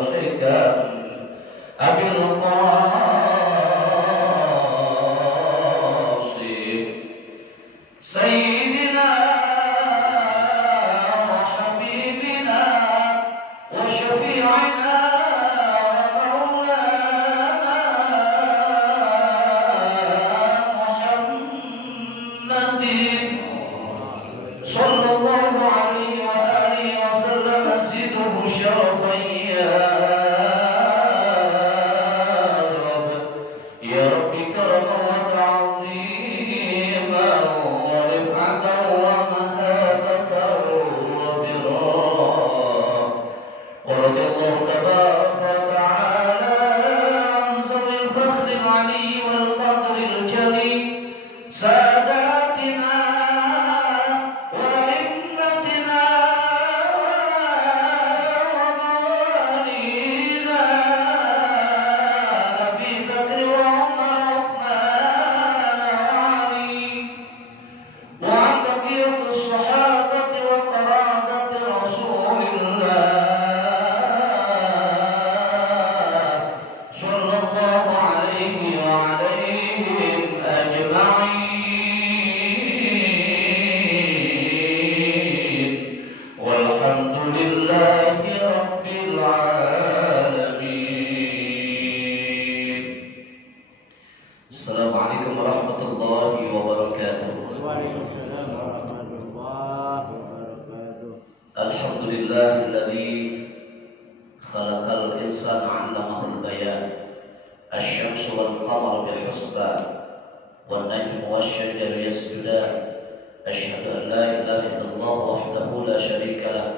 والحكم أبي القاسم سيدنا وحبيبنا وشفيعنا ومولانا محمد صلى الله عليه وآله وسلم زده شرفا يا رب يا رب كرما وتعظيما ورفعة ومهابة وبرا ورضي الله تبارك وتعالى عن ذوي الفخر العلي والقدر الجلي ساداتنا وأئمتنا وموالينا أبي بكر وعمر وعثمان وعلي وعن بقية الصحابة وقرابة رسول الله صلى الله عليه وعليهم أجمعين والحمد لله رب العالمين. السلام عليكم ورحمة الله وبركاته. Waalaikumsalam warahmatullahi wabarakatuh. الحمد لله الذي خلق الإنسان علمه البيان الشمس والقمر بحسبان والنجم والشجر يسجدان أشهد أن لا إله إلا الله وحده لا شريك له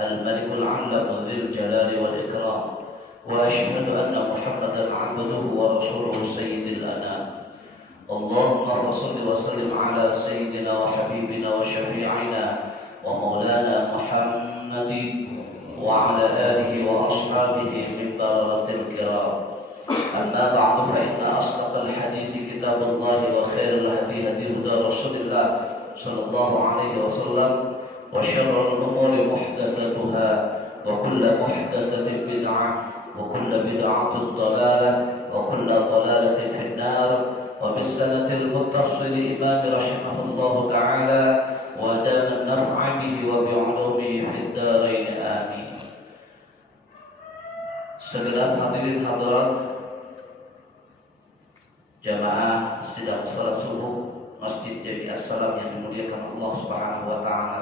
الملك العلم ذي الجلال والإكرام وأشهد أن محمدا عبده ورسوله سيد الأنام اللهم صل وسلم على سيدنا وحبيبنا وشفيعنا ومولانا محمد وعلى آله وأصحابه من بررة الكرام. أما بعد فإن أصدق الحديث كتاب الله وخير الهدي هدي هدى رسول الله صلى الله عليه وسلم وشر الأمور محدثاتها وكل محدثة بدعة وكل بدعة ضلالة وكل ضلالة في النار. وبالسنة المتصل الإمام رحمه الله تعالى ودام النفع به وبعلومه في الدارين آمين. Segenap hadirin hadirat jamaah sidang salat subuh Masjid Jami As-Salam yang dimuliakan Allah Subhanahu wa taala.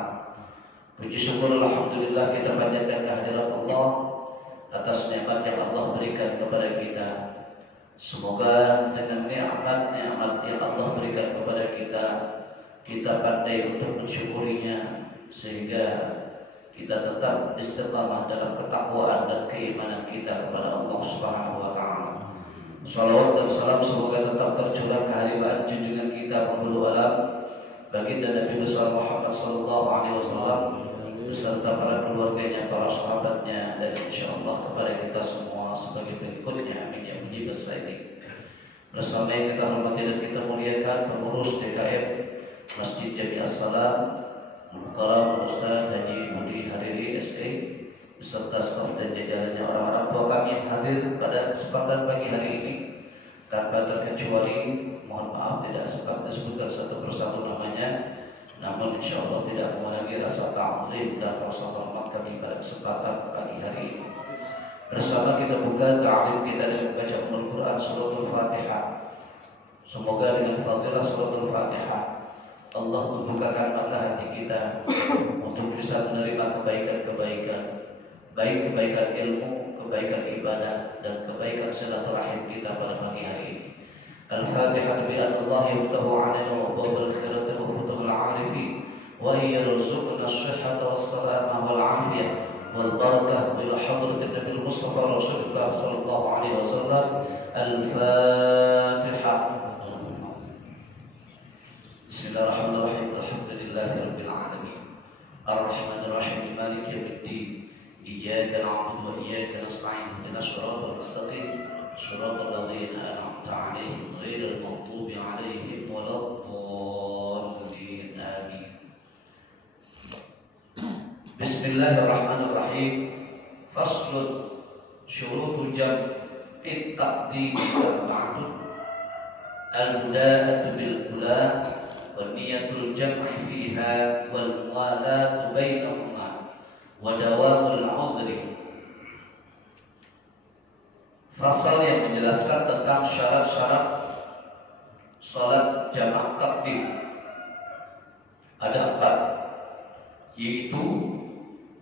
Puji syukur alhamdulillah kita panjatkan kehadirat Allah atas nikmat yang Allah berikan kepada kita. Semoga dengan nikmat-nikmat yang Allah berikan kepada kita, kita pandai untuk mensyukurinya sehingga kita tetap istiqamah dalam ketakwaan dan keimanan kita kepada Allah Subhanahu wa taala. Shalawat dan salam semoga tetap tercurah kehadiran junjungan kita penghulu alam baginda Nabi besar Muhammad sallallahu alaihi wasallam beserta para keluarganya, para sahabatnya dan insyaallah kepada kita semua sebagai pengikutnya. Amin ya muji basaidi. Bersama yang kita hormati dan kita muliakan pengurus DKM Masjid Jami As-Salam Muhtaram Ustaz Haji Budi Hariri SE beserta staf dan jajarannya, orang-orang tua kami yang hadir pada kesempatan pagi hari ini tanpa terkecuali, mohon maaf tidak sempat disebutkan satu persatu namanya, namun insyaallah tidak mengurangi rasa ta'zim dan rasa hormat kami pada kesempatan pagi hari ini. Bersama kita buka ta'lim kita dengan membaca Al-Quran suratul Fatihah. Semoga dengan fadilah suratul Fatihah Allah membukakan mata hati kita untuk bisa menerima kebaikan-kebaikan, baik kebaikan ilmu, kebaikan ibadah, dan kebaikan silaturahim kita pada pagi hari ini. Al-Fatihah bi Allah yuftahu alaina wa babul khairat wa futuhul arifin wa yarzuqna as-sihhata was-salamah wal afiyah wal barakah ila hadratin Nabi Mustafa Rasulullah sallallahu alaihi wasallam. Al-Fatihah. Bismillahirrahmanirrahim. Alhamdulillahirabbil alamin. Ar-Rahmanir Rahim. Maliki yaumiddin. Iyyaka na'budu wa iyyaka nasta'in. Ihdinas siratal mustaqim. Shiratal ladzina an'amta 'alaihim ghairil maghdubi 'alaihim waladdallin. Amin. Bismillahirrahmanirrahim. Faslun syurutu jam'i taqdim wal ma'dud al-buda'atu bil bula wa niyatul jam'i fiha wal muwalatu bainahuma wa dawamul 'udhri. Fasal yang menjelaskan tentang syarat-syarat salat jamak takdim. Ada 4, yaitu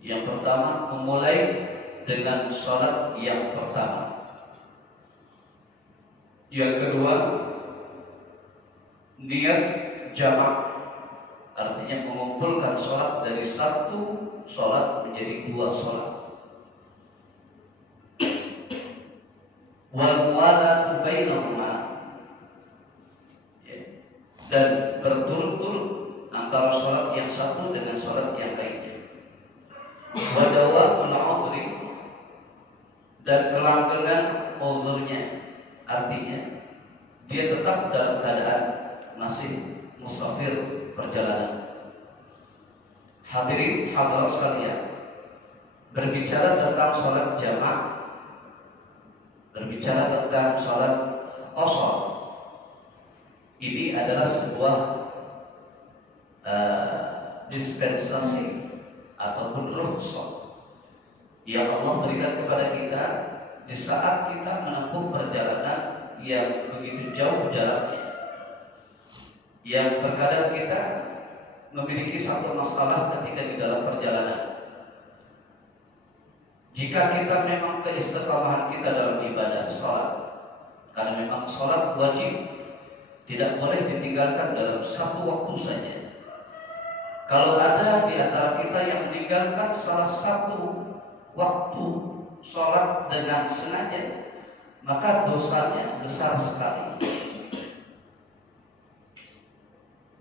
yang pertama memulai dengan salat yang pertama. Yang kedua, niat jamak, artinya mengumpulkan salat dari satu salat menjadi 2 salat. Wal muwalatu bainahuma, dan berturut-turut antara salat yang satu dengan salat yang lainnya. Wa dawamul 'udhri, dan kelanggengan uzurnya, artinya dia tetap dalam keadaan masih musafir perjalanan. Hadirin hadirat sekalian, berbicara tentang salat jamaah, berbicara tentang salat qashar, ini adalah sebuah dispensasi ataupun rukhsah yang Allah berikan kepada kita di saat kita menempuh perjalanan yang begitu jauh jaraknya, yang terkadang kita memiliki satu masalah ketika di dalam perjalanan. Jika kita memang keistiqomahan kita dalam ibadah salat, karena memang salat wajib, tidak boleh ditinggalkan dalam satu waktu saja. Kalau ada di antara kita yang meninggalkan salah satu waktu salat dengan sengaja, maka dosanya besar sekali.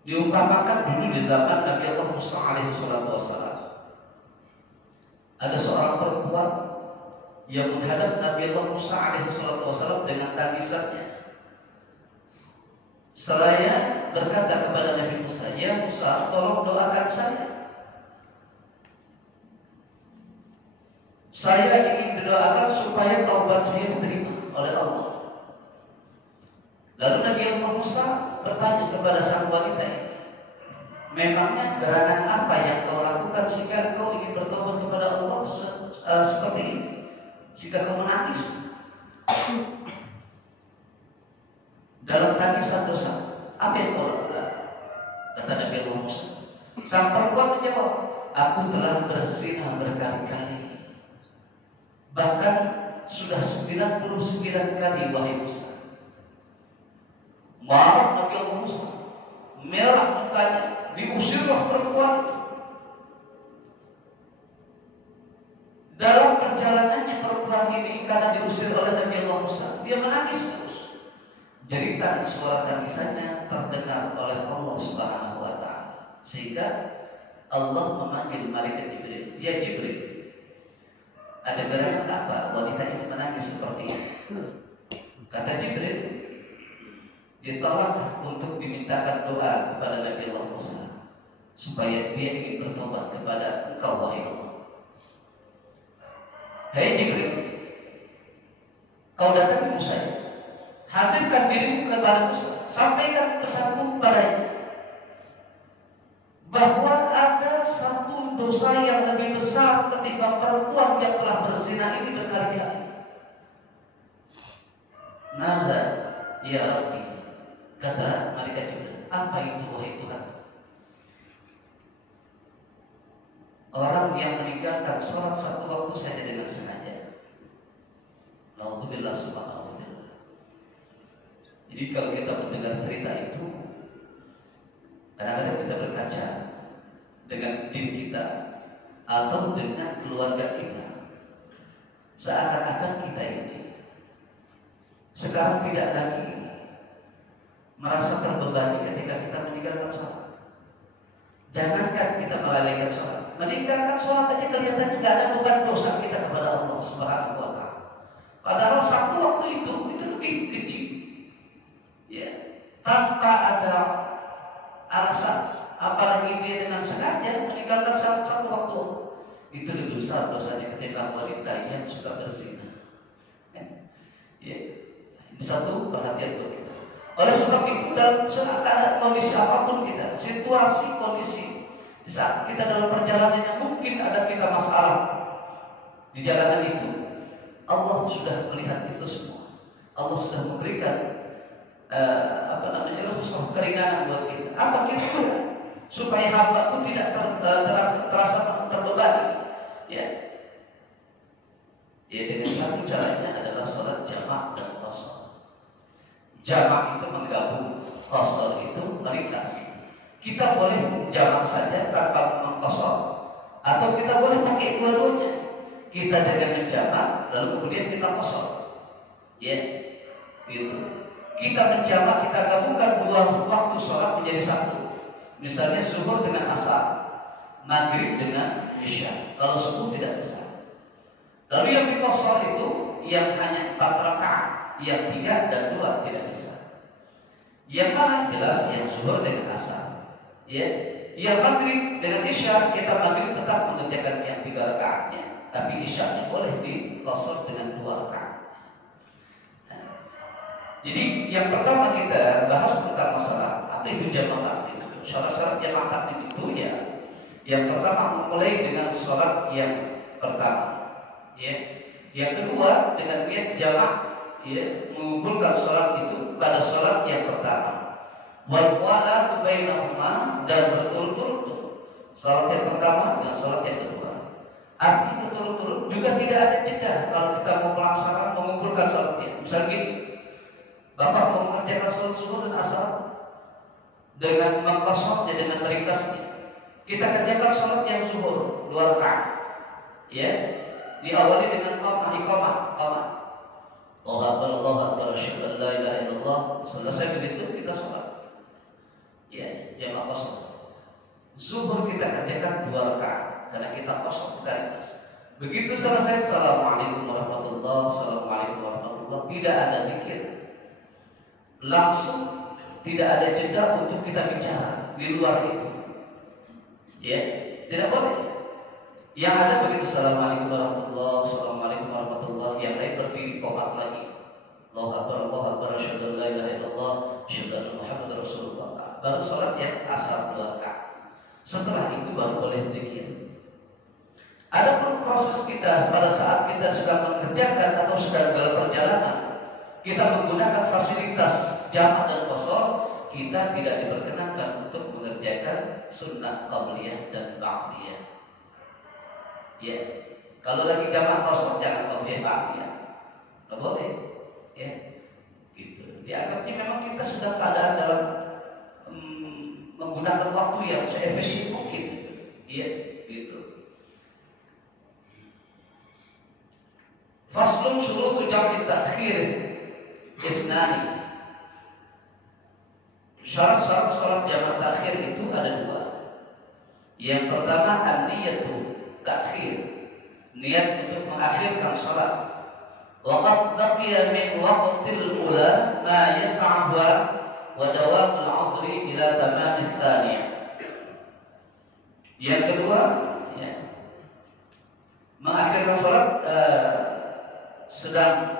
Diumpamakan dulu di zaman Nabi Allah Musa alaihi salatu wassalam, ada seorang perempuan yang menghadap Nabi Allah Musa alaihi salatu wassalam dengan tangisannya. Seraya berkata kepada Nabi Musa, "Ya Musa, tolong doakan saya. Saya ingin berdoakan supaya taubat saya diterima oleh Allah." Lalu Nabi Allah Musa bertanya kepada sang wanita ini, "Memangnya gerangan apa yang kau lakukan sehingga kau ingin bertobat kepada Allah seperti ini? Sehingga kau menangis dalam tangisan dosa, apa yang kau lakukan?" Kata Nabi Allah Musa. Sang perempuan menjawab, "Aku telah berzina berkali-kali, bahkan sudah 99 kali, wahai Musa." Marah Nabi Allah Musa, merah mukanya, diusirlah perempuan itu. Dalam perjalanannya perempuan ini, karena diusir oleh Nabi Allah Musa, dia menangis terus. Jeritan suara tangisannya terdengar oleh Allah Subhanahu wa ta'ala, sehingga Allah memanggil malaikat Jibril. "Ya Jibril, ada gerangan apa wanita ini menangis seperti ini?" Kata Jibril, ditolak untuk dimintakan doa kepada Nabi Allah Musa supaya dia ingin bertobat kepada Engkau, wahai Allah. "Hai Jibril, kau datang ke Musa, hadirkan dirimu kepada Musa, sampaikan pesanmu kepadanya bahwa ada satu dosa yang lebih besar ketimbang perempuan yang telah berzina ini berkali-kali." "Nada ya Rabbi," kata malaikat Jibril, "apa itu wahai Tuhan?" "Orang yang meninggalkan sholat satu waktu saja dengan sengaja." Alhamdulillah, subhanallah. Jadi kalau kita mendengar cerita itu, kadang-kadang kita berkaca dengan diri kita atau dengan keluarga kita, seakan-akan kita ini sekarang tidak lagi merasa terbebani ketika kita meninggalkan sholat. Jangankan kita melalaikan sholat, meninggalkan sholat aja kelihatannya nggak ada beban dosa kita kepada Allah Subhanahu wa ta'ala. Padahal satu waktu itu lebih kecil, ya, tanpa ada alasan, apalagi dia dengan sengaja meninggalkan sholat satu waktu, itu lebih besar dosanya ketimbang wanita yang suka berzina. Satu perhatian buat kita. Oleh sebab itu dalam keadaan kondisi apapun kita, situasi kondisi di saat kita dalam perjalanan yang mungkin ada kita masalah di jalanan itu, Allah sudah melihat itu semua. Allah sudah memberikan rukhsah keringanan buat kita. Apa kira-kira supaya hamba itu tidak terasa terbebani? Ya, dengan satu caranya adalah sholat jamak dan qasar. Jamak itu menggabung, qasar itu meringkas. Kita boleh jamak saja tanpa mengqasar, atau kita boleh pakai dua-duanya. Kita dengan menjamak lalu kemudian kita qasar. Ya, gitu. Kita menjamak, kita gabungkan dua waktu sholat menjadi satu. Misalnya zuhur dengan asar, maghrib dengan isya. Kalau subuh tidak bisa. Lalu yang diqasar itu yang hanya 4 rakaat, yang 3 dan 2 tidak bisa. Yang mana jelas yang zuhur dengan asar. Ya, yang maghrib dengan isya, kita maghrib tetap mengerjakan yang 3 rakaatnya, tapi isyanya boleh diqasar dengan 2 rakaat. Jadi yang pertama kita bahas tentang masalah apa itu jamak takdim. Syarat-syarat jamak takdim itu ya, yang pertama memulai dengan sholat yang pertama, ya. Yang kedua dengan niat jamak, ya, mengumpulkan sholat itu pada sholat yang pertama. Wal muwalatu bainahuma, dan berturut-turut sholat yang pertama dengan sholat yang kedua. Arti berturut-turut juga tidak ada jeda kalau kita mau melaksanakan mengumpulkan sholatnya. Misal gini, Bapak mau mengerjakan sholat zuhur dan asar dengan mengqasarnya, dengan meringkasnya. Kita kerjakan sholat yang zuhur 2 rakaat, ya, diawali dengan iqamah. Allahu akbar, Allahu akbar, asyhadu an la ilaha illallah. Selesai begitu kita sholat, ya, jamak qasar. Zuhur kita kerjakan 2 rakaat karena kita qasar bukan. Begitu selesai, assalamualaikum warahmatullahi wabarakatuh, assalamualaikum warahmatullahi wabarakatuh. Tidak ada zikir, langsung tidak ada jeda untuk kita bicara di luar itu. Ya, tidak boleh. Yang ada begitu, assalamualaikum warahmatullahi wabarakatuh, assalamualaikum warahmatullahi wabarakatuh. Yang lain berdiri qomat lagi. Allahu akbar, Allahu akbar, asyhadu an la ilaha illallah, asyhadu anna Muhammadar Rasulullah. Baru salat yang asar 2 rakaat. Setelah itu baru boleh zikir. Adapun proses kita pada saat kita sedang mengerjakan atau sedang dalam perjalanan, kita menggunakan fasilitas jamak dan qasar, kita tidak diperkenankan untuk mengerjakan sunnah qabliyah dan ba'diyah. Ya, kalau lagi jamak qasar jangan qabliyah ba'diyah, nggak boleh. Ya, gitu. Dianggapnya memang kita sedang keadaan dalam menggunakan waktu yang seefisien mungkin. Ya, gitu. Faslun syurutu jam'i ta'khir isnani. Syarat-syarat sholat jamak takhir itu ada 2. Yang pertama an-niyatu takhir, niat untuk mengakhirkan sholat. Waqad baqiya min waqtil ula ma yas'ahu wa dawamul 'udhri ila tamamits tsaniyah. Yang kedua, ya, mengakhirkan sholat sedang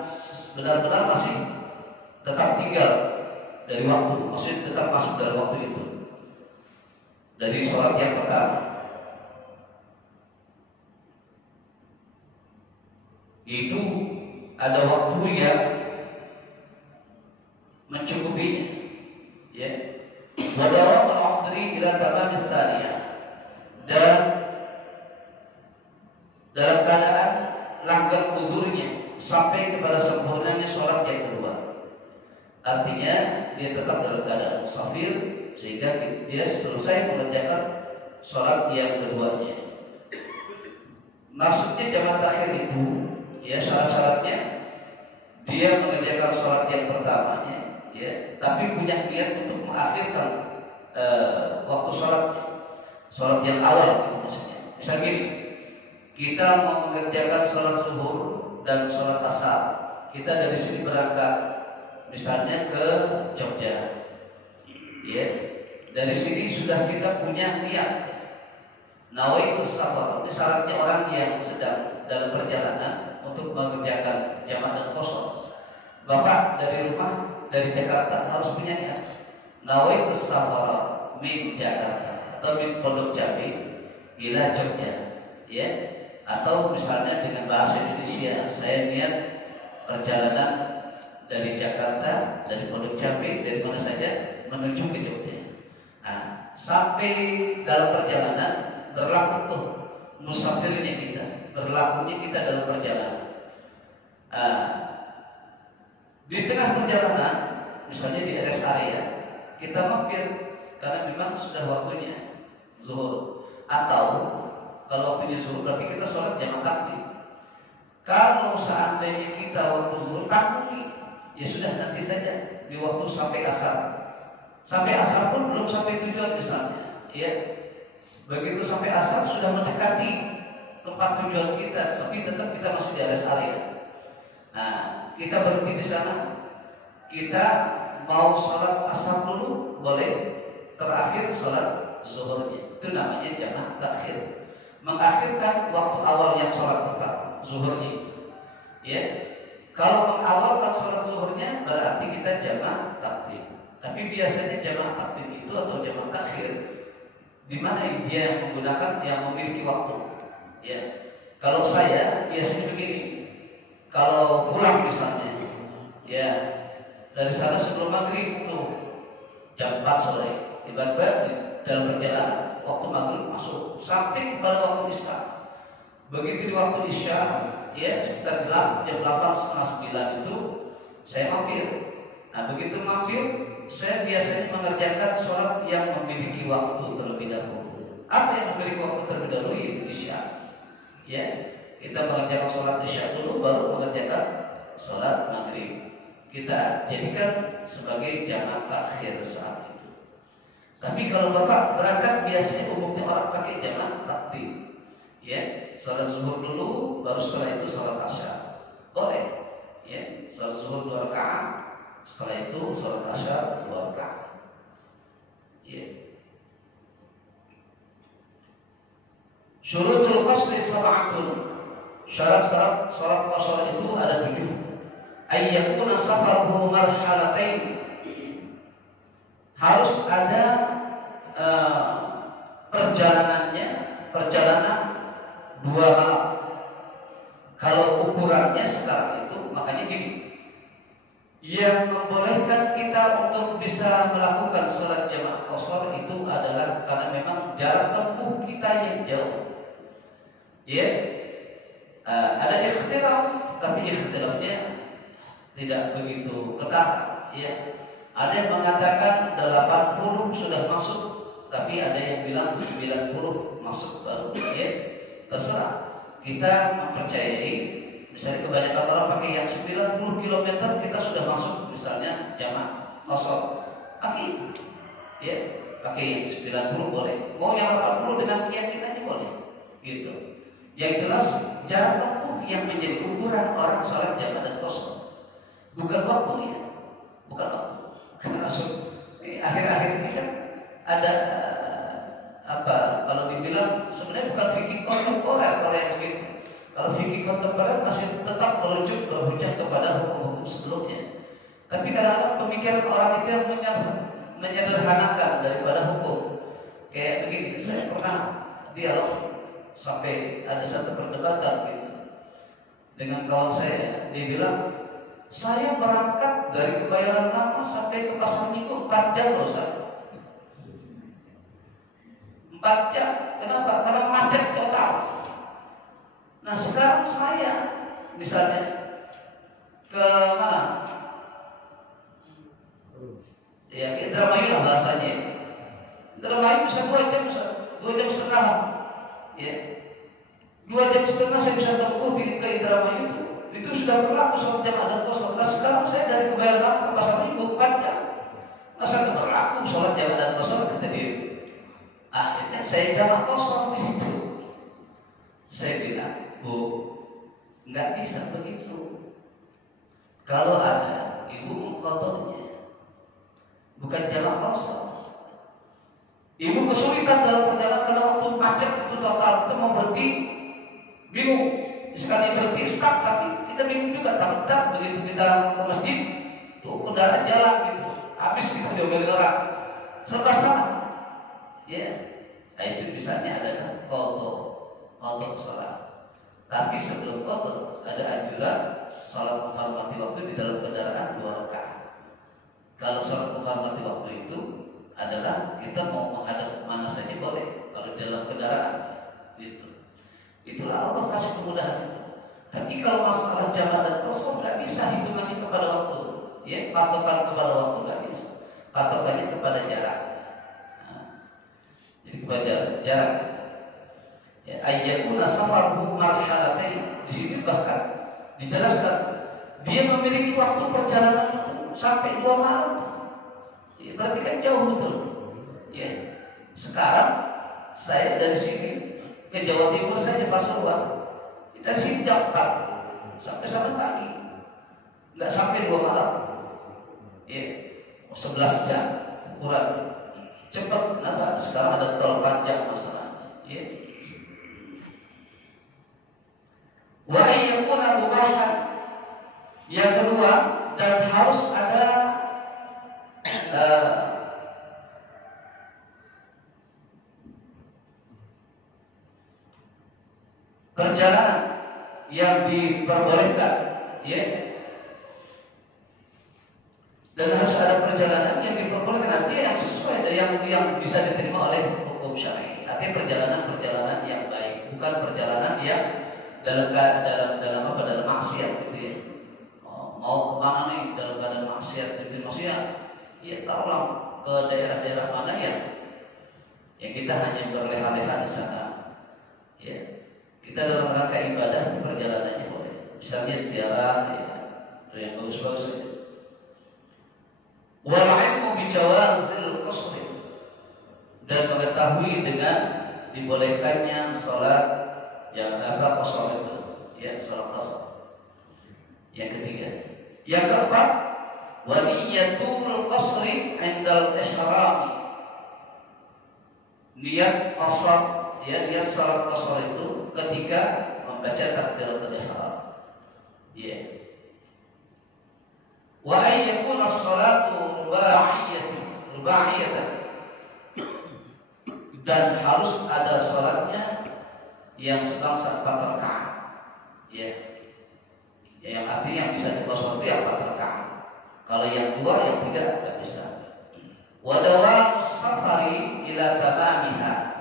benar-benar masih tetap tinggal dari waktu, maksudnya tetap masuk dalam waktu itu, dari sholat yang pertama. Itu ada waktu yang mencukupinya, ya. Wadawam al-'udhri ila tamamits tsaniyah, dan dalam keadaan langgeng uzurnya sampai kepada sempurnanya sholat yang kedua. Artinya dia tetap dalam keadaan musafir sehingga dia selesai mengerjakan sholat yang keduanya. Maksudnya jamak takhir itu, ya, syarat-syaratnya dia mengerjakan sholat yang pertamanya, ya, tapi punya niat untuk mengakhirkan waktu sholat yang awal itu maksudnya. Misal gini, kita mau mengerjakan sholat zuhur dan sholat asar, kita dari sini berangkat misalnya ke Jogja, ya, dari sini sudah kita punya niat nawaitus safar. Ini syaratnya orang yang sedang dalam perjalanan untuk mengerjakan jamak dan qasar. Bapak dari rumah dari Jakarta harus punya niat. Nawaitu safara min Jakarta atau min Pondok Cabe ila Jogja, ya. Atau misalnya dengan bahasa Indonesia, saya niat perjalanan dari Jakarta, dari Pondok Cabe, dari mana saja menuju ke Jogja. Nah, sampai dalam perjalanan berlaku tuh musafirnya kita, berlakunya kita dalam perjalanan. Di tengah perjalanan, misalnya di rest area, kita mampir karena memang sudah waktunya zuhur. Atau kalau waktunya zuhur berarti kita sholat jamaah takbir. Kalau seandainya kita waktu zuhur tanggungi, ya sudah nanti saja di waktu sampai asar. Sampai asar pun belum sampai tujuan misalnya, ya. Begitu sampai asar sudah mendekati tempat tujuan kita, tapi tetap kita masih di rest area. Nah, kita berhenti di sana. Kita mau sholat asar dulu boleh, terakhir sholat zuhurnya. Itu namanya jamaah takhir. Mengakhirkan waktu awal yang sholat pertama zuhurnya. Ya, kalau mengawalkan sholat zuhurnya berarti kita jamaah takdim. Tapi biasanya jamaah takdim itu atau jamaah takhir, di mana dia yang menggunakan yang memiliki waktu. Ya, kalau saya biasanya begini. Kalau pulang misalnya, ya dari sana sebelum maghrib itu jam 4 sore, tiba-tiba dalam perjalanan waktu maghrib masuk sampai kepada waktu isya. Begitu di waktu isya, ya sekitar jam 8:30 itu saya mampir. Nah, begitu mampir, saya biasanya mengerjakan sholat yang memiliki waktu terlebih dahulu. Apa yang memiliki waktu terlebih dahulu? Yaitu isya. Ya, kita mengerjakan sholat isya dulu, baru mengerjakan sholat maghrib. Kita jadikan sebagai jamaah takhir saat itu. Tapi kalau bapak berangkat biasanya umumnya orang pakai jamaah takdim. Ya, sholat zuhur dulu, baru setelah itu sholat asar. Boleh. Ya, sholat zuhur 2 rakaat, setelah itu sholat asar 2 rakaat. Ya. Syurutul qasri sab'atun. Syarat-syarat sholat qasar itu ada 7. Ayyakuna safaruhu marhalatain. Harus ada perjalanan 2 malam. Kalau ukurannya sekarang itu, makanya gini, yang membolehkan kita untuk bisa melakukan sholat jamaah qasar itu adalah karena memang jarak tempuh kita yang jauh. Ya, ada ikhtilaf, tapi ikhtilafnya tidak begitu ketat. Ya, ada yang mengatakan 80 sudah masuk, tapi ada yang bilang 90 masuk baru. Ya, terserah. Kita mempercayai, misalnya kebanyakan orang pakai yang 90 km kita sudah masuk, misalnya jamaah qasar. Pakai, ya, pakai yang 90 boleh. Mau yang 80 dengan keyakinannya boleh. Gitu. Yang jelas jarak tempuh yang menjadi ukuran orang sholat jamaah dan qasar, bukan waktunya, bukan waktu. Karena akhir-akhir ini kan ada kalau dibilang sebenarnya bukan fikih kontemporer kalau yang begitu. Kalau fikih kontemporer masih tetap merujuk berhujjah kepada hukum-hukum sebelumnya. Tapi kadang-kadang pemikiran orang itu yang menyederhanakan daripada hukum. Kayak begini, saya pernah dialog sampai ada satu perdebatan gitu dengan kawan saya. Dia bilang, saya berangkat dari Kebayoran Lama sampai ke Pasar Minggu 4 jam loh Ustaz. 4 jam. Kenapa? Karena macet total. Nah sekarang saya misalnya ke mana? Ya ke Indramayu lah bahasanya. Indramayu bisa 2 jam, 2 jam setengah. Ya, 2 jam setengah saya bisa tempuh ke Indramayu itu sudah berlaku sholat jamaah dan qasar. Nah sekarang saya dari Kebayoran Lama ke Pasar Minggu 4 jam. Masa itu berlaku sholat jamaah dan qasar? Kata dia. Akhirnya saya jamaah qasar di situ. Saya bilang, Bu, nggak bisa begitu. Kalau ada ibu mengqadanya, bukan jamaah qasar. Ibu kesulitan dalam perjalanan karena waktu macet itu total, kita mau berhenti bingung. Sekali berhenti stuck, tapi kita bingung juga. Tak begitu kita ke masjid Tuh kendaraan jalan gitu, habis kita diomelin orang, serba salah. Ya, nah, itu misalnya adalah qadha salat. Tapi sebelum qadha ada anjuran salat menghormati waktu di dalam kendaraan 2 rakaat. Kalau salat menghormati waktu itu adalah kita mau menghadap mana saja boleh. Kalau di dalam kendaraan, gitu. Itulah Allah kasih kemudahan itu. Tapi kalau masalah jamak dan qasar nggak bisa hitungannya kepada waktu. Ya, patokan kepada waktu nggak bisa. Patokannya kepada jarak. Jadi kepada jarak. Ya, ayyakuna safaruhu marhalatain. Di sini bahkan dijelaskan dia memiliki waktu perjalanan itu sampai 2 malam. Ya, berarti kan jauh betul. Ya. Sekarang saya dari sini ke Jawa Timur saja Pasuruan. Dari sini jam 4 sampai sana pagi. Enggak sampai 2 malam. Ya. 11 jam ukuran. Cepat, kenapa? Sekarang ada tol panjang masalahnya. Ya. Wa ayyakuna mubahan. Yang kedua, dan harus ada perjalanan yang diperbolehkan, ya. Dan harus ada perjalanan yang diperbolehkan, artinya yang sesuai dengan yang bisa diterima oleh hukum syar'i. Artinya perjalanan yang baik, bukan perjalanan yang dalam maksiat gitu ya. Mau kemana nih dalam keadaan maksiat gitu, maksudnya ya taruhlah ke daerah-daerah mana yang kita hanya berleha-leha di sana, ya. Kita dalam rangka ibadah perjalanannya boleh, misalnya ziarah, ya, itu yang bagus-bagus saja. Wal ilmu bi jawazil qasr, dan mengetahui dengan dibolehkannya salat qasar itu, ya, salat qasar. Yang ketiga, yang keempat, wa niyatul qasri 'indal ihram. Niat qasar, ya, niat salat qasar itu ketika membaca takbiratul ihram. Ya. Wa ayyakuna as-salatu ruba'iyatan. Dan harus ada salatnya yang sebangsa 4 rakaat. Ya. Yang artinya yang bisa dikosor itu yang 4 rakaat. Kalau yang 2, yang 3 nggak bisa. Wa dawamus safari ila tamamiha.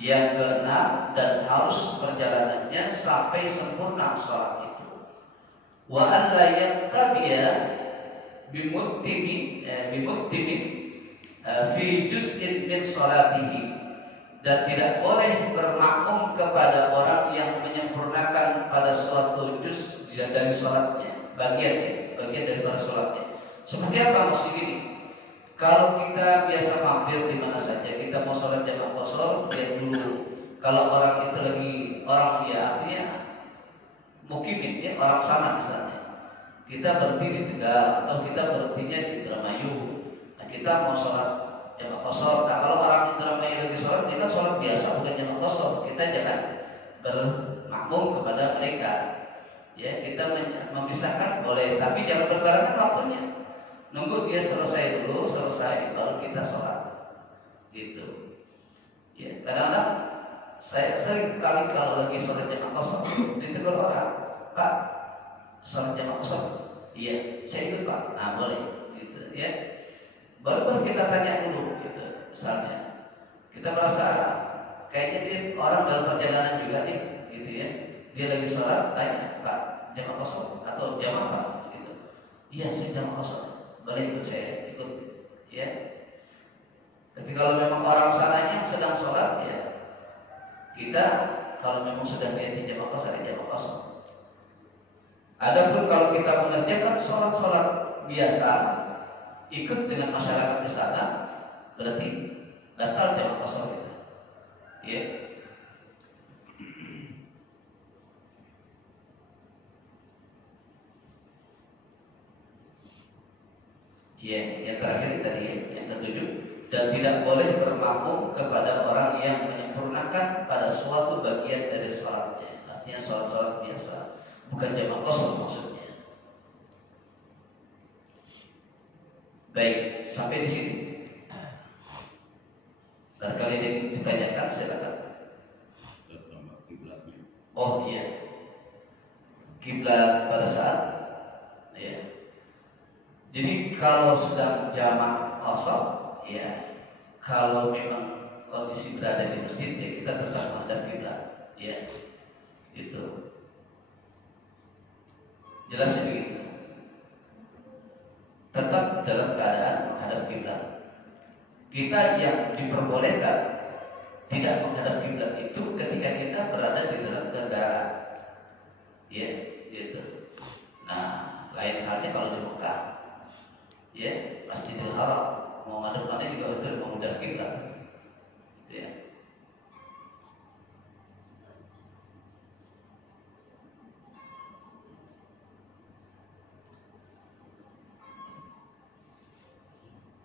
Yang keenam, dan harus perjalanannya sampai sempurna sholat itu. Wa an la yaqtadiya bimuttimi fi juz'in min sholatihi, dan tidak boleh bermakmum kepada orang yang menyempurnakan pada suatu juz dari sholatnya, bagian daripada sholatnya. Seperti apa maksud ini? Kalau kita biasa mampir di mana saja, kita mau sholat jamaah qasar, lihat dulu. Kalau orang itu lagi artinya mukimin, ya, orang sana misalnya. Kita berhenti di Tegal atau kita berhentinya di Indramayu. Nah, kita mau sholat jamaah qasar. Nah, kalau orang Indramayu lagi sholat, kita sholat biasa bukan jamaah qasar. Kita jangan bermakmum kepada mereka. Ya, kita memisahkan boleh, tapi jangan berbarengan waktunya. Nunggu dia selesai baru kita sholat, gitu. Ya, kadang-kadang saya sering kali kalau lagi sholat jamaah qasar ditegur orang, Pak, sholat jamaah qasar? Iya, saya ikut Pak. Nah, boleh, gitu ya. Baru kita tanya dulu, gitu. Misalnya kita merasa kayaknya dia orang dalam perjalanan juga nih, gitu ya. Dia lagi sholat, tanya, Pak, jamaah qasar atau jamaah Pak? Gitu. Iya, saya jamaah qasar. Boleh ikut saya, ikut, ya. Tapi kalau memang orang sananya sedang sholat, ya, kita kalau memang sudah niat jamaah qasar, jamaah qasar. Adapun kalau kita mengerjakan sholat biasa, ikut dengan masyarakat di sana, berarti batal jamaah qasar kita, ya. Ya, yang terakhir tadi, yang ketujuh, dan tidak boleh bermakmum kepada orang yang menyempurnakan pada suatu bagian dari sholatnya. Artinya sholat biasa, bukan jamaah qasar maksudnya. Baik, sampai di sini. Barangkali ada yang ditanyakan, silakan. Oh iya, kiblat pada saat, ya. Jadi kalau sedang jamak qasar, ya, kalau memang kondisi berada di masjid, ya kita tetap menghadap kiblat, ya, itu. Jelasnya begitu. Tetap dalam keadaan menghadap kiblat. Kita yang diperbolehkan tidak menghadap kiblat itu ketika kita berada di dalam kendaraan, ya, gitu. Nah, lain halnya kalau di Mekah, ya, Masjidil Haram, mau ngadep mana juga untuk menghadap kiblat, gitu ya.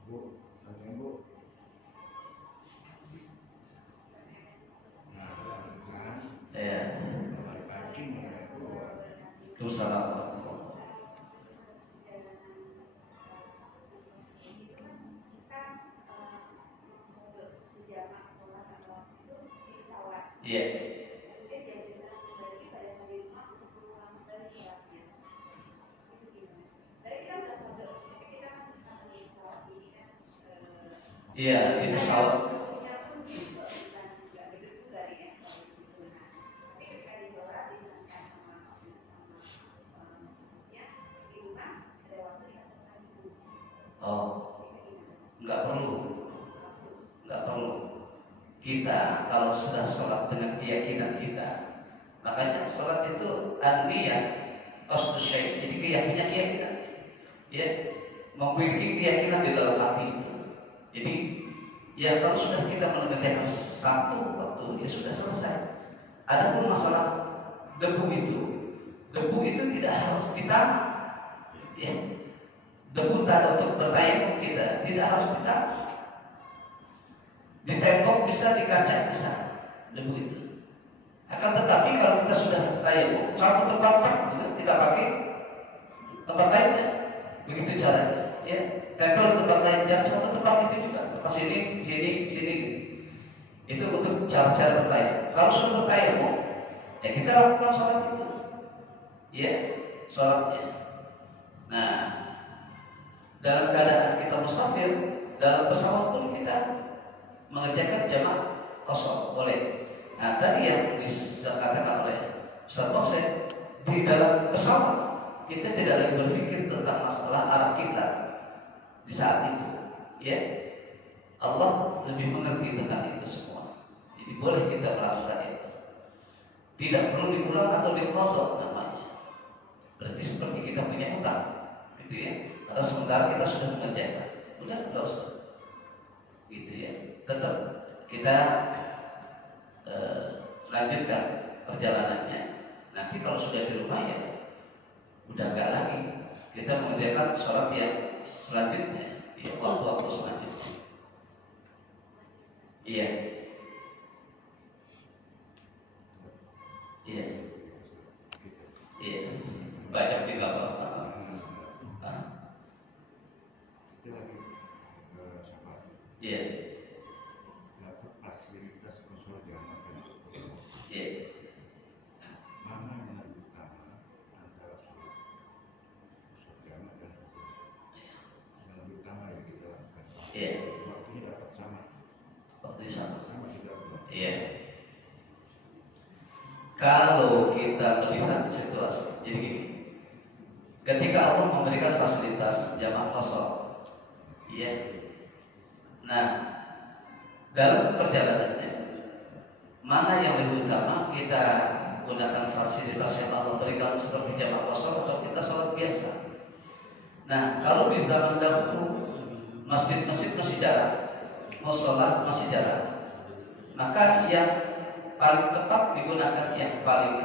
Bu, tanya Bu. Ya. Assalamualaikum. Iya. Iya, di pesawat. Oh, nggak perlu. Kita kalau sudah sholat dengan keyakinan kita, makanya sholat itu an-niyah qasdus syai'. Jadi keyakinan, ya, memiliki keyakinan di dalam hati itu. Jadi ya kalau sudah kita mengerjakan satu waktu, ya sudah selesai. Adapun masalah debu itu tidak harus ditanam, ya. Debu tak untuk bertayamum kita tidak harus ditanam. Di tembok bisa, di kaca bisa, debu itu. Akan tetapi kalau kita sudah tayamum, satu tempat kita pakai tempat lainnya, begitu caranya. Ya, tempel di tempat lain, jangan satu tempat itu juga, tempat sini. Itu untuk cara-cara bertayamum. Kalau sudah bertayamum, ya kita lakukan sholat itu, ya, sholatnya. Nah, dalam keadaan kita musafir, dalam pesawat pun kita mengerjakan jamak qasar boleh. Nah, tadi yang dikatakan oleh Ustaz Mohsen, di dalam pesawat kita tidak lagi berpikir tentang masalah arah kiblat di saat itu, ya. Allah lebih mengerti tentang itu semua. Jadi boleh kita melakukan itu. Tidak perlu diulang atau diqadha namanya. Berarti seperti kita punya utang, gitu ya. Karena sementara kita sudah mengerjakan, udah Ustaz, gitu ya. Tetap kita lanjutkan perjalanannya. Nanti kalau sudah di rumah, ya udah enggak lagi kita mengerjakan sholat yang selanjutnya, ya, waktu-waktu selanjutnya. Iya. Banyak juga Bapak. Iya. Dapat fasilitas konsul jamaah dan Iya. mana yang lebih utama antara sholat jamaah dan yang lebih utama yang kita lakukan? Iya. Waktunya dapat sama. Waktunya sama. Sama juga. Iya. Kalau kita melihat situasi, jadi gini, ketika Allah memberikan fasilitas jamaah qasar, ya. Nah, dalam perjalanannya, mana yang lebih utama, kita gunakan fasilitas yang Allah berikan seperti jamaah qasar atau kita sholat biasa? Nah, kalau di zaman dahulu masjid-masjid masih jarang, mushola masih jarang, maka yang paling tepat digunakan yang paling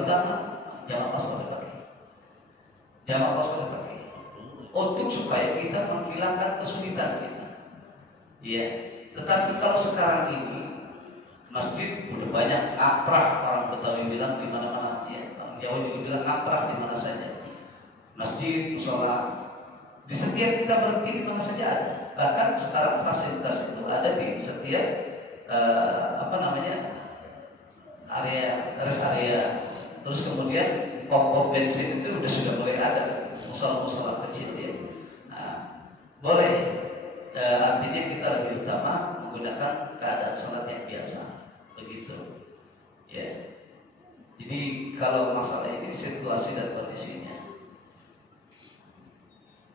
utama jamaah qasar dipakai. Jamaah qasar dipakai untuk supaya kita menghilangkan kesulitan kita. Ya, tetapi kalau sekarang ini masjid udah banyak kaprah, orang Betawi bilang di mana-mana, ya. Orang Jawa juga bilang kaprah di mana saja. Masjid, mushola, Di setiap kita berhenti di mana saja ada. Bahkan sekarang fasilitas itu ada di setiap area rest area. Terus kemudian pom bensin itu sudah mulai ada, musola-musola kecil ya. Nah, boleh artinya kita lebih utama menggunakan keadaan sholat yang biasa, begitu. Ya. Jadi kalau masalah ini situasi dan kondisinya.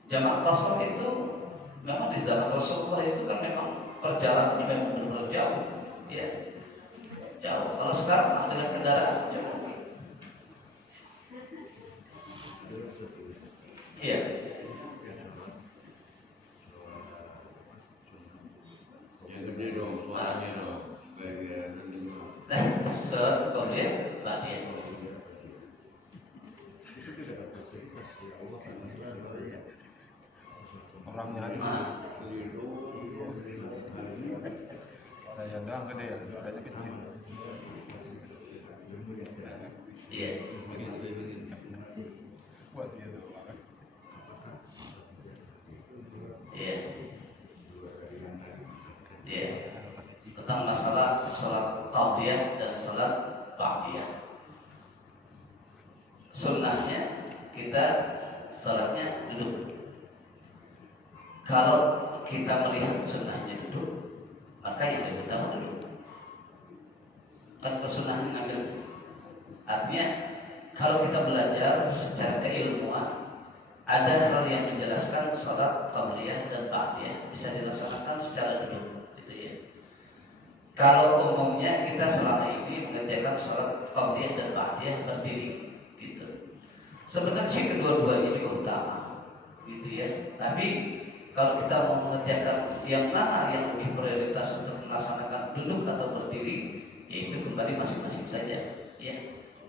Jamaah qasar itu memang di zaman Rasulullah itu kan memang perjalanannya memang benar-benar jauh, ya. Jauh. Kalau sekarang dengan kendaraan jauh. Iya. Yang gede dong, suaranya dong. Kemudian Mbak dia. Orangnya lagi. Saya doang gede ya, saya kecil. Iya. Buat dia doang. Iya. Iya. Tentang masalah sholat qabliyah dan sholat ba'diyah. Sunnahnya kita sholatnya duduk. Kalau kita melihat sunnahnya duduk, maka yang lebih utama duduk. Kan kesunahan ngambil. Artinya kalau kita belajar secara keilmuan, ada hal yang menjelaskan sholat qabliyah dan ba'diyah bisa dilaksanakan secara duduk, gitu ya. Kalau umumnya kita selama ini mengerjakan sholat qabliyah dan ba'diyah berdiri, gitu. Sebenarnya sih kedua-duanya juga utama, gitu ya. Tapi kalau kita mau mengerjakan yang mana yang lebih prioritas untuk melaksanakan duduk atau berdiri, yaitu kembali masing-masing saja, ya,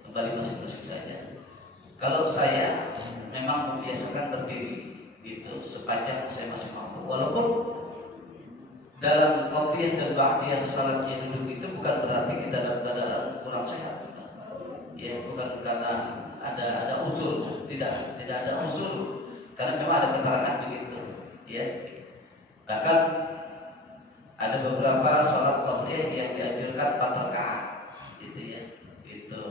kembali masing-masing saja. Kalau saya memang membiasakan berdiri, gitu, sepanjang saya masih mampu. Walaupun dalam qabliyah dan ba'diyah salatnya duduk itu bukan berarti kita dalam keadaan kurang sehat, ya, bukan karena ada uzur, tidak ada uzur, karena memang ada keterangan begitu. Ya, bahkan ada beberapa salat qabliyah yang dianjurkan 4 rakaat, gitu ya. Itu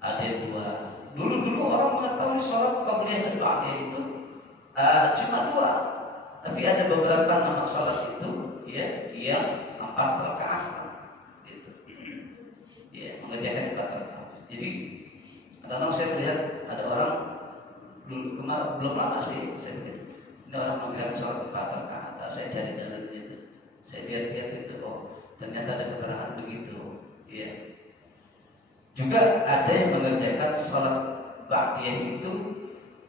ada yang 2. Dulu orang mengetahui salat qabliyah dan ba'diyah itu cuma 2, tapi ada beberapa nama salat itu, ya, yang 4 rakaat, gitu. Ya, mengerjakan 4 rakaat. Jadi kadang-kadang saya melihat ada orang dulu kemarin belum lama sih saya lihat. Ini orang mengerjakan sholat 4 rakaat. Saya cari dalilnya itu. Saya lihat itu, oh ternyata ada keterangan begitu. Ya. Juga ada yang mengerjakan sholat ba'diyah itu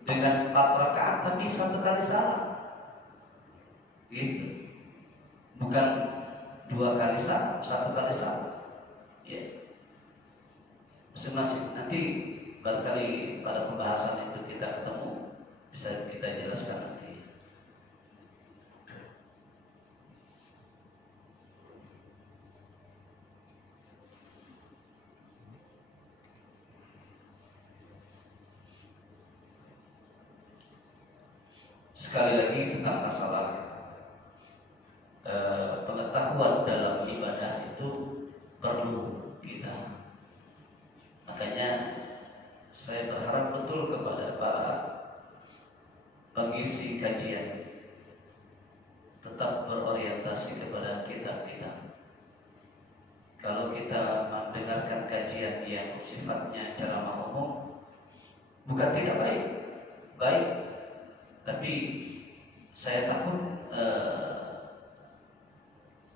dengan 4 rakaat tapi 1 kali salam. Gitu. Bukan 2 kali salam, 1 kali salam. Ya. Masing-masing. Nanti barangkali pada pembahasan itu kita ketemu, bisa kita jelaskan nanti. Sekali lagi tentang masalah pengetahuan dalam ibadah itu perlu kita. Makanya saya berharap betul kepada para pengisi kajian tetap berorientasi kepada kitab-kitab. Kalau kita mendengarkan kajian yang sifatnya ceramah umum, bukan tidak baik, tapi saya takut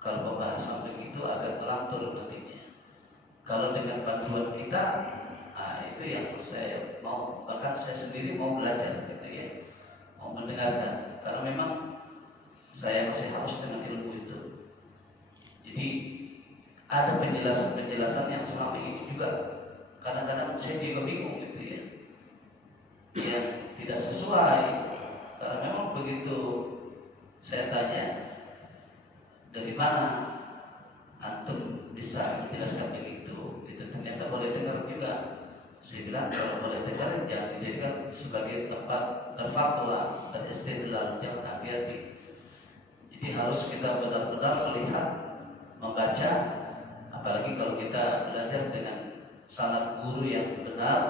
kalau pembahasan begitu agak telantur nantinya. Kalau dengan panduan kita, itu yang saya mau, bahkan saya sendiri mau belajar, gitu ya, mau mendengarkan, karena memang saya masih haus dengan ilmu itu. Jadi ada penjelasan-penjelasan yang selama ini juga kadang-kadang saya juga bingung, gitu ya, yang tidak sesuai. Karena memang begitu saya tanya, dari mana antum bisa menjelaskan begitu, itu ternyata boleh dengar juga Saya bilang kalau boleh dengar jangan dijadikan sebagai tempat berfatwa, beristidlal, jangan, hati-hati. Jadi harus kita benar-benar melihat, membaca, apalagi kalau kita belajar dengan sanad guru yang benar,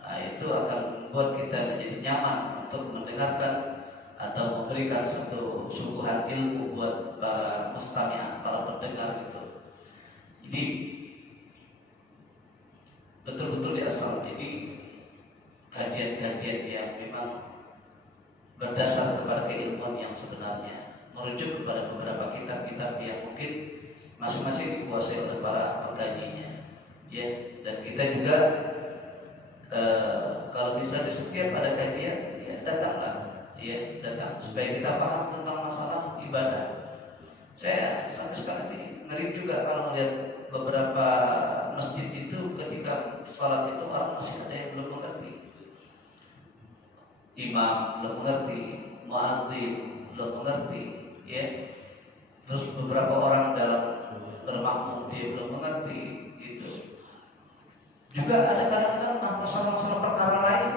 nah itu akan membuat kita menjadi nyaman untuk mendengarkan atau memberikan satu suguhan ilmu buat para mustami'ah, para pendengar gitu. Jadi betul-betul diasal. Jadi kajian-kajian yang memang berdasar kepada keilmuan yang sebenarnya, merujuk kepada beberapa kitab-kitab yang mungkin masing-masing dikuasai oleh para pengkajinya, ya. Dan kita juga kalau bisa di setiap ada kajian, ya datanglah, ya datang supaya kita paham tentang masalah ibadah. Saya sampai sekarang ini ngeri juga kalau melihat beberapa masjid itu ketika sholat itu orang masih ada yang belum mengerti. Imam belum mengerti, muadzin belum mengerti, ya. Terus beberapa orang dalam bermakmum dia belum mengerti, gitu. Juga ada kadang-kadang masalah-masalah perkara lain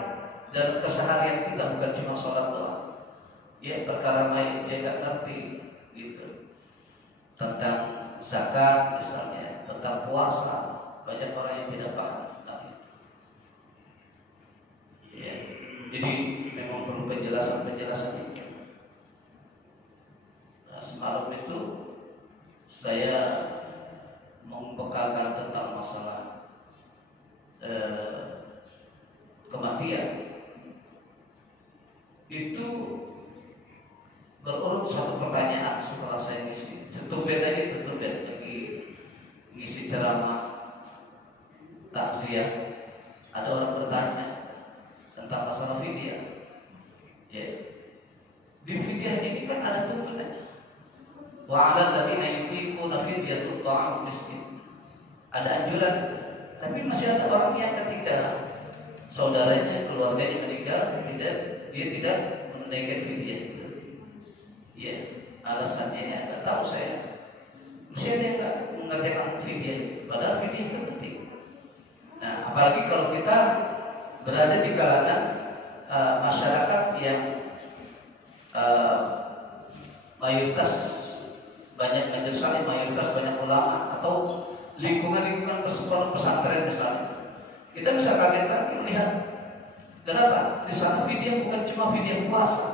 dalam keseharian kita, bukan cuma sholat doang. Ya, perkara lain dia nggak ngerti, gitu. Tentang zakat misalnya, tentang puasa, banyak orang yang tidak paham tentang itu. Ya, jadi memang perlu penjelasan itu. Nah, semalam itu saya membekalkan tentang masalah kematian. Itu berurut satu pertanyaan setelah saya ngisi. Setumben lagi ngisi ceramah takziah. Ada orang bertanya tentang masalah fidyah. Ya. Di fidyah ini kan ada tuntunannya. Wa 'alal ladzina yutiquna fidyatut ta'am miskin. Ada anjuran itu. Tapi masih ada orang yang ketika saudaranya, keluarganya meninggal, dia tidak menunaikan fidyah itu. Ya, alasannya ya nggak tahu saya. Masih ada yang nggak mengerjakan fidyah itu. Padahal fidyah itu penting. Nah, apalagi kalau kita berada di kalangan masyarakat yang mayoritas banyak majelis salim, mayoritas banyak ulama, atau lingkungan-lingkungan persekolah pesantren misalnya, kita bisa kaget-kaget melihat kenapa di sana fidyah bukan cuma fidyah puasa,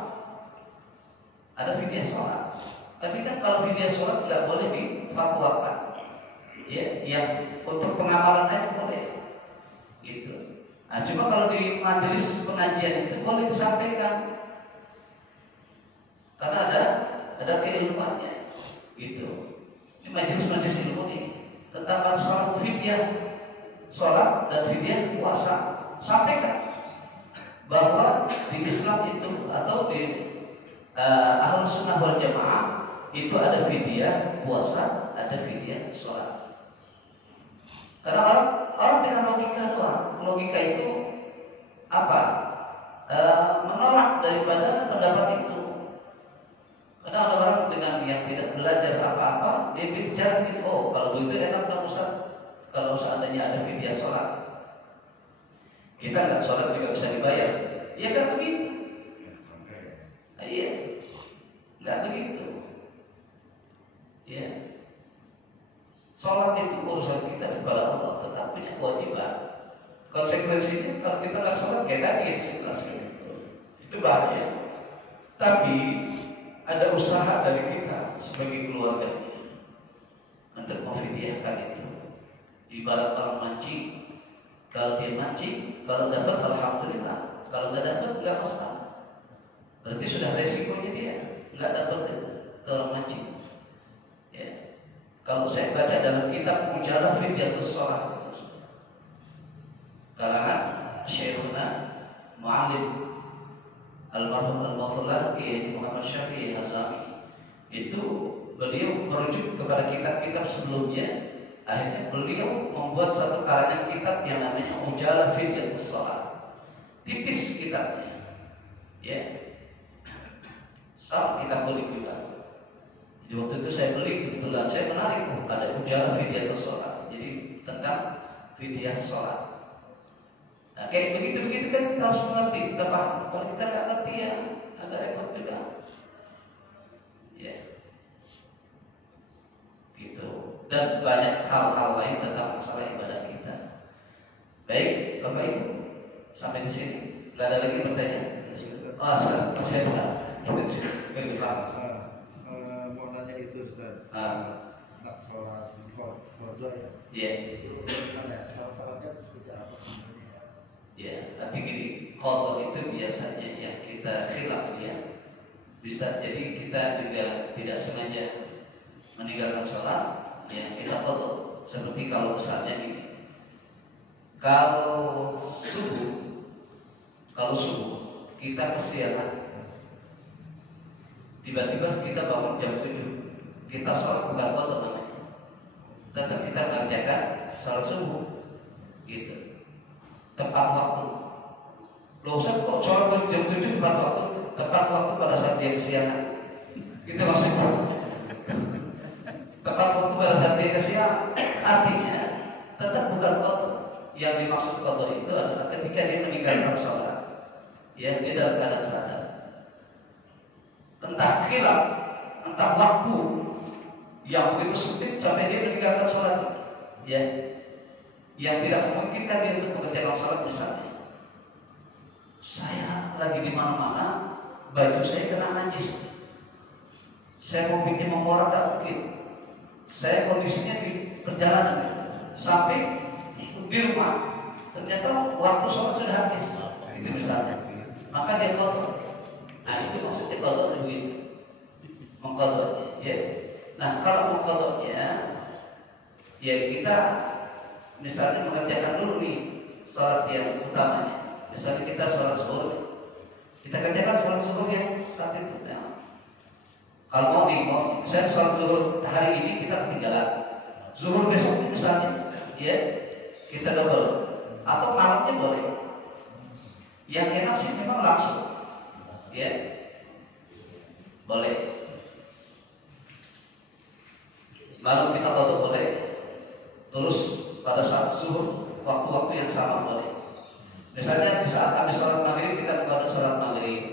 ada fidyah sholat. Tapi kan kalau fidyah sholat nggak boleh difatwakan, ya, yang untuk pengamalan aja boleh, gitu. Nah, cuma kalau di majelis pengajian itu boleh disampaikan karena ada keilmuannya, gitu. Ini majelis ilmu nih tentang masalah fidyah sholat dan fidyah puasa. Sampaikan bahwa di Islam itu atau di Ahlus Sunnah wal Jamaah itu ada fidyah puasa, ada fidyah sholat. Karena orang dengan logika doang, logika itu apa? Menolak daripada pendapat itu. Karena ada orang dengan yang tidak belajar apa-apa, dia bicara gitu, oh kalau begitu enak dong Ustaz, kalau seandainya ada fidyah sholat, kita nggak sholat juga bisa dibayar. Ya nggak begitu. Iya, nggak begitu. Ya, sholat itu urusan kita kepada Allah, tetap punya kewajiban. Konsekuensinya kalau kita nggak sholat kayak tadi yang saya jelaskan itu bahaya. Tapi ada usaha dari kita sebagai keluarga untuk memfidyahkan itu. Ibarat orang mancing, kalau dia mancing, kalau dapat alhamdulillah, kalau nggak dapat nggak masalah. Berarti sudah resikonya dia nggak dapat itu orang mancing. Ya. Kalau saya baca dalam kitab Mujallah Fidyatus Shalah karangan Syekhuna Mu'allim Almarhum Al-Mafullah Kiai Muhammad Syafi'i Hazami, itu beliau merujuk kepada kitab-kitab sebelumnya. Akhirnya beliau membuat satu karangan kitab yang namanya Mujallah Fidyatus Shalah. Tipis kitabnya, ya. Sama kita beli juga. Jadi waktu itu saya beli, kebetulan saya menarik, ada Mujallah Fidyatus Shalah. Jadi tentang fidyah sholat. Nah, kayak begitu-begitu kan kita harus mengerti, kita paham. Kalau kita nggak ngerti ya agak repot juga. Ya, gitu. Dan banyak hal-hal lain tentang masalah ibadah kita. Baik, Bapak Ibu, sampai di sini. Nggak ada lagi bertanya? Oh, masih ada. Lebih paham. Mau nanya itu Ustaz. Nak sholat qadha ya. Iya. Itu gimana ya? Syarat-syaratnya seperti apa sebenarnya ya? Ya, tapi gini, qadha itu biasanya yang kita khilaf ya. Bisa jadi kita juga tidak sengaja meninggalkan sholat, ya kita qadha. Seperti kalau misalnya gini, kalau subuh kita kesiangan, tiba-tiba kita bangun jam 7, kita sholat bukan qadha namanya, tetap kita mengerjakan sholat subuh, gitu, tepat waktu. Loh Ustaz, kok sholat jam 7 tepat waktu? Tepat waktu pada saat dia kesiangan. Itu maksudnya. Tepat waktu pada saat dia kesiangan. Artinya tetap bukan qadha. Yang dimaksud qadha itu adalah ketika dia meninggalkan sholat, ya dia dalam keadaan sadar. Entah khilaf, entah waktu yang begitu sempit sampai dia meninggalkan sholat, ya, yang tidak memungkinkan dia untuk mengerjakan sholat. Misalnya, saya lagi di mana-mana, baju saya kena najis, saya mau bikin memorak tak mungkin, saya kondisinya di perjalanan, sampai di rumah ternyata waktu sholat sudah habis, itu misalnya, maka dia qadha. Nah itu maksudnya qadha begitu, mengqadha, ya. Nah kalau mengqadha ya kita misalnya mengerjakan dulu nih sholat yang utamanya. Misalnya kita sholat zuhur, kita kerjakan sholat zuhur yang saat itu. Nah, kalau mau bingung, misalnya sholat zuhur hari ini kita ketinggalan, zuhur besok misalnya, ya kita double, atau malamnya boleh. Yang enak sih memang langsung, ya boleh. Malam kita qadha boleh. Terus pada saat zuhur waktu-waktu yang sama boleh. Misalnya di saat habis sholat maghrib kita menghadap sholat maghrib,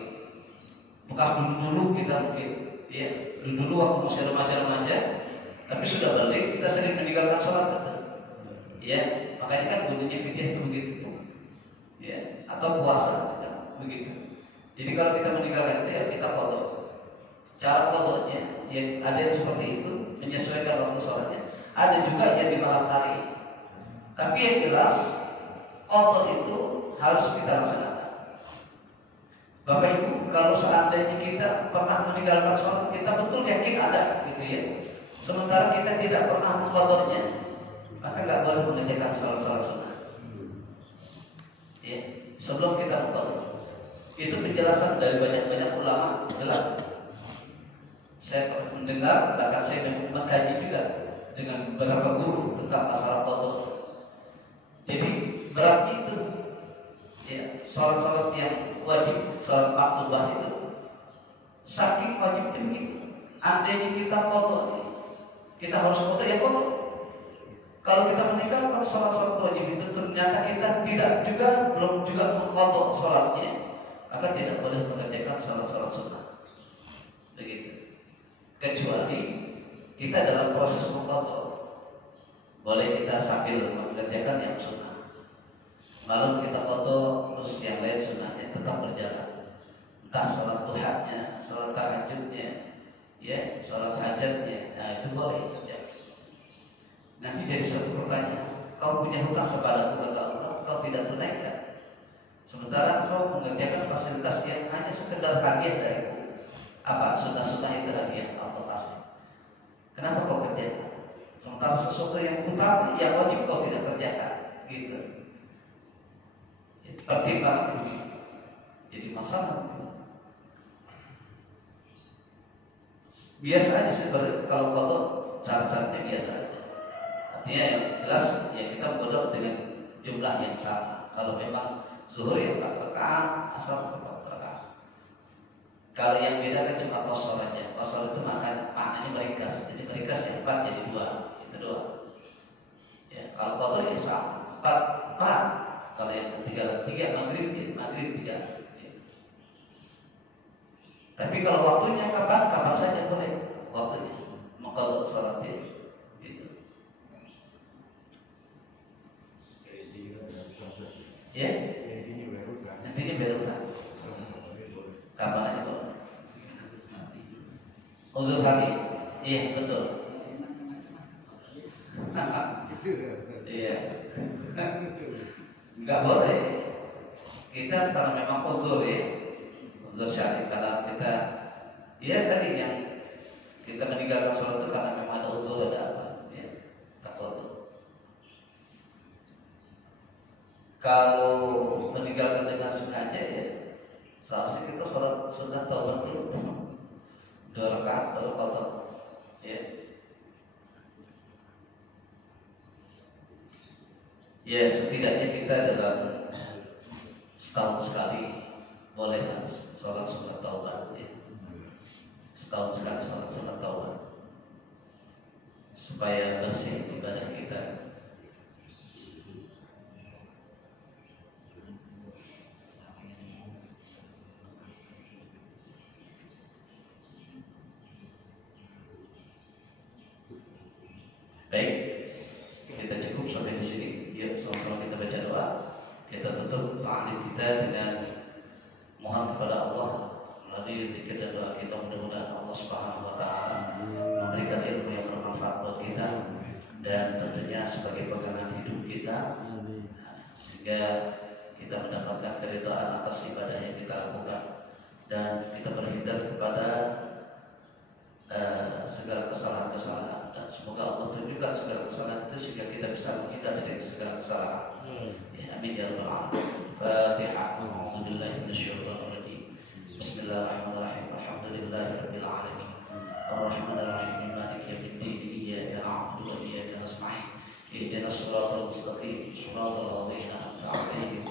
bekas dulu kita mungkin, ya dulu waktu masih remaja-remaja, tapi sudah balik kita sering meninggalkan sholat, betul. Ya makanya kan bunyinya fidyah itu begitu tuh, ya atau puasa kan begitu. Jadi kalau kita meninggalkan itu ya kita qadha. Cara qadhanya ya ada yang seperti itu, menyesuaikan waktu sholatnya. Ada juga yang di malam hari. Tapi yang jelas qadha itu harus kita laksanakan. Bapak Ibu, kalau seandainya kita pernah meninggalkan sholat, kita betul yakin ada, gitu ya. Sementara kita tidak pernah mengqadhanya, maka nggak boleh mengerjakan sholat sunnah. Ya, sebelum kita mengqadha. Itu penjelasan dari banyak ulama, jelas. Saya pernah mendengar, bahkan saya mengkaji juga dengan beberapa guru tentang masalah qadha. Jadi beratnya itu, ya, sholat-sholat yang wajib, sholat maktubah itu saking wajibnya begitu. Andainya kita qadha, kita harus qadha ya qadha. Kalau kita meninggalkan sholat-sholat wajib itu ternyata kita belum juga mengqadha sholatnya, maka tidak boleh mengerjakan sholat-sholat sunnah. Begitu. Kecuali kita dalam proses mengqadha, boleh kita sambil mengerjakan yang sunnah. Malam kita qadha, terus yang lain sunnahnya tetap berjalan. Entah sholat duhanya, sholat tahajudnya, ya, sholat hajatnya, nah itu boleh kerja. Nanti jadi satu pertanyaan, kau punya hutang kepada kata Allah, kau tidak tunaikan. Sementara kau mengerjakan fasilitas yang hanya sekedar hadiah dariku. Apa sunnah-sunnah itu hadiah Allah kasih. Kenapa kau kerjakan? Sementara sesuatu yang utama, yang wajib kau tidak kerjakan, gitu. Pertimbangan begitu. Jadi masalah. Biasa aja sebenarnya kalau qadha cara-caranya biasa aja. Artinya yang jelas ya kita qadha dengan jumlah yang sama. Kalau memang zuhur ya 4 rakaat, asar 4 rakaat. Kalau yang beda kan cuma qasar aja. Qasar itu maknanya meringkas. Jadi meringkas yang 4 jadi 2. Itu doang. Ya, kalau qadha ya sama. 4. Kalau yang ketiga maghrib 3. Tapi kalau waktunya kapan saja boleh waktunya mengqadha salatnya itu. Ya, intinya berutang. Kapan aja boleh. Uzur hari, iya betul. Iya, nggak boleh. Kita kalau memang uzur syar'i, karena kita tadi yang kita meninggalkan sholat itu karena memang ada uzur, ada apa ya, takut. Kalau meninggalkan dengan sengaja ya seharusnya kita sholat sunnah taubat dulu 2 rakaat baru qadha ya. Ya setidaknya kita dalam setahun sekali bolehlah sholat sunat taubat ya. Setahun sekali sholat sunat taubat supaya bersih ibadah kita. Baik, kita cukup sampai di sini. Yuk sama-sama kita baca doa. Kita tutup ta'lim kita dengan mohon kepada Allah melalui zikir dan doa kita, mudah-mudahan Allah Subhanahu wa taala memberikan ilmu yang bermanfaat buat kita dan tentunya sebagai pegangan hidup kita, sehingga kita mendapatkan keridhaan atas ibadah yang kita lakukan dan kita berhindar kepada segala kesalahan-kesalahan, dan semoga Allah tunjukkan segala kesalahan itu sehingga kita bisa menghindar dari segala kesalahan. Ya, amin ya rabbal alamin. Fatihah. A'udzubillahi minasyaitonir rajim. Bismillahirrahmanirrahim. Alhamdulillahirabbil alamin. Arrahmanir rahim. Maliki yaumiddin. Iyyaka na'budu wa iyyaka nasta'in. Ihdinas siratal mustaqim. Siratal ladzina an'amta 'alaihim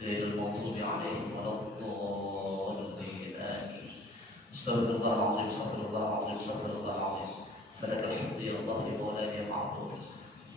ghairil maghdubi 'alaihim waladdallin. Amin. Astaghfirullahaladzim, astaghfirullahaladzim, astaghfirullahaladzim. Falakal hamdu ya Allah ya Maulana ya Ma'bud.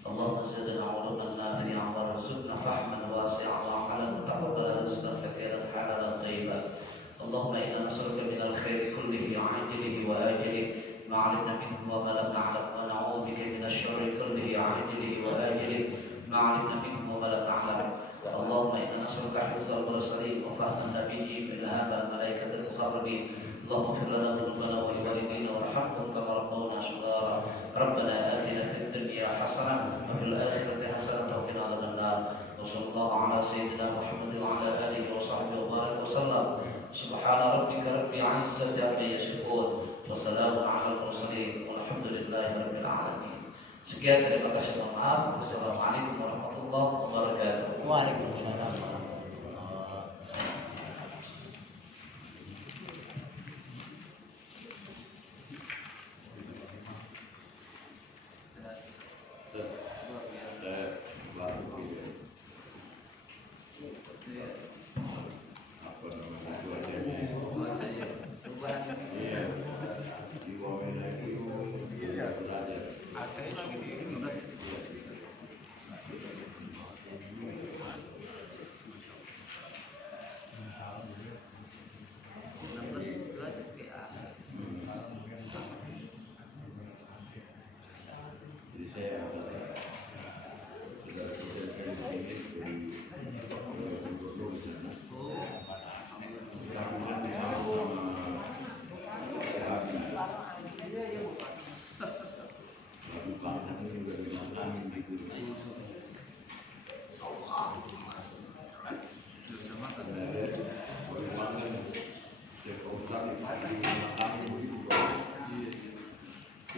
Allahumma zidna 'ilman nafi'an warzuqna fahman wasi'an wa 'amalan mutaqabbalan rizqan katsiran halalan thayyiban. Allahumma inna nas'aluka minal khairi kullihi 'ajilihi wa ajilihi ma 'alimna minhu wa ma lam na'lam, wa na'udzu bika minasy syarri kullihi 'ajilihi wa ajilihi ma 'alimna minhu wa ma lam na'lam. Allahumma inna nas'aluka hifdzal mursalin wa fahman nabiyyin bil hadal malaikatil muqarrabin. اللهم اغفر لنا ذنوبنا ولوالدينا وارحمهم كما ربونا صغارا. ربنا آتنا في الدنيا حسنة وفي الآخرة حسنة وقنا عذاب النار. وصلى الله على سيدنا محمد وعلى آله وصحبه وبارك وسلم. سبحان ربك رب العزة عما يصفون وسلام على المرسلين والحمد لله رب العالمين. Sekian, terima kasih, mohon maaf. Wassalamualaikum warahmatullahi wabarakatuh. Waalaikumsalam.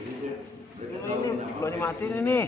Ini belum dimatiin ini.